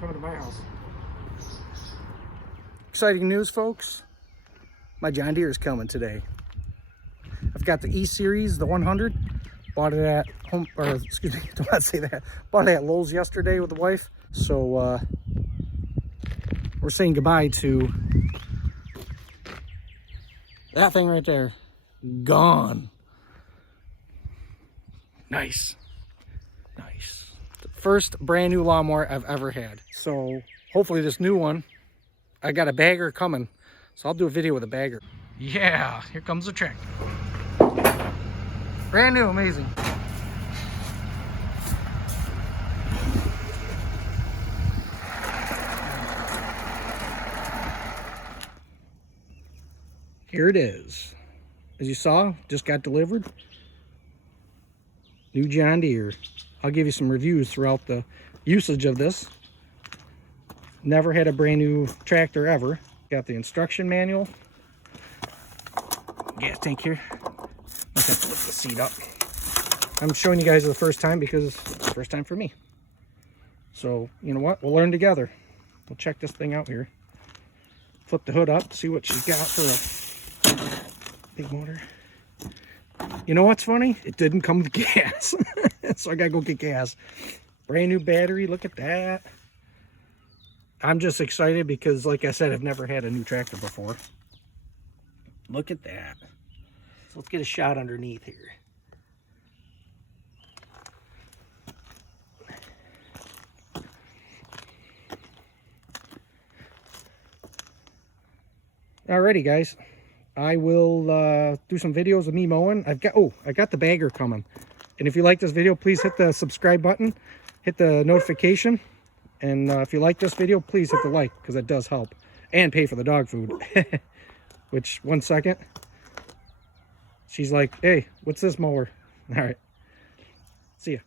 coming to my house. Exciting news, folks. My John Deere is coming today. I've got the E series, the 100. Bought it at home, or excuse me, don't want to say that. Bought it at Lowe's yesterday with the wife. So we're saying goodbye to that thing right there. Gone. Nice. Nice. The first brand new lawnmower I've ever had. So hopefully this new one, I got a bagger coming. So I'll do a video with a bagger. Yeah, here comes the tractor. Brand new, amazing. Here it is. As you saw, just got delivered. New John Deere. I'll give you some reviews throughout the usage of this. Never had a brand new tractor ever. Got the instruction manual. Gas tank here. Let's have to lift the seat up. I'm showing you guys the first time because it's the first time for me. So, you know what? We'll learn together. We'll check this thing out here. Flip the hood up, see what she's got for a big motor. You know what's funny? It didn't come with gas. So I gotta go get gas. Brand new battery, look at that. I'm just excited because, like I said, I've never had a new tractor before. Look at that. So let's get a shot underneath here. Alrighty, guys. I will do some videos of me mowing. I got the bagger coming. And if you like this video, please hit the subscribe button, hit the notification, and if you like this video, please hit the like, because it does help, and pay for the dog food. Which, 1 second, she's like, hey, what's this mower? All right, see ya.